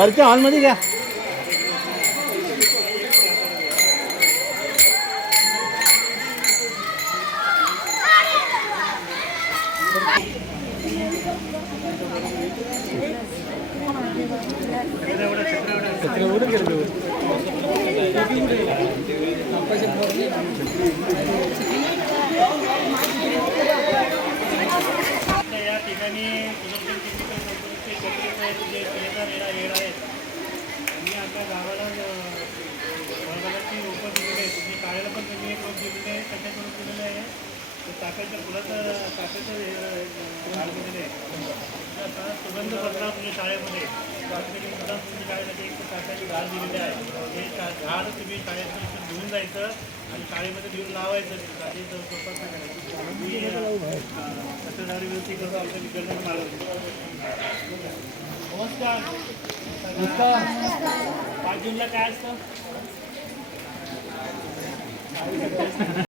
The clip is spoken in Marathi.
वरच्या हॉलमध्ये घ्या. या ठिकाणी मी आपल्या गावाला फळबागाची रोपं दिलेली आहे. तुम्ही काढायला पण तुम्ही एक रोप दिलेलं आहे, त्याच्याकडून दिलेलं आहे. ते चाफ्याच्या फुलाचं चाफ्याचं झाड दिलेलं आहे. आता सुगंध पत्रा तुमच्या शाळेमध्ये सुद्धा तुमच्या शाळेसाठी एक चाफ्याची झाड दिलेली आहे. हे झाड तुम्ही शाळेत घेऊन जायचं आणि शाळेमध्ये घेऊन लावायचं. काही सोपं नाही करायचं. सत्ताधारी व्यक्ती करतो आमच्या विद्यार्थ्यांना मार्गदर्शन. नमस्कार. 5 जूनला काय असतं?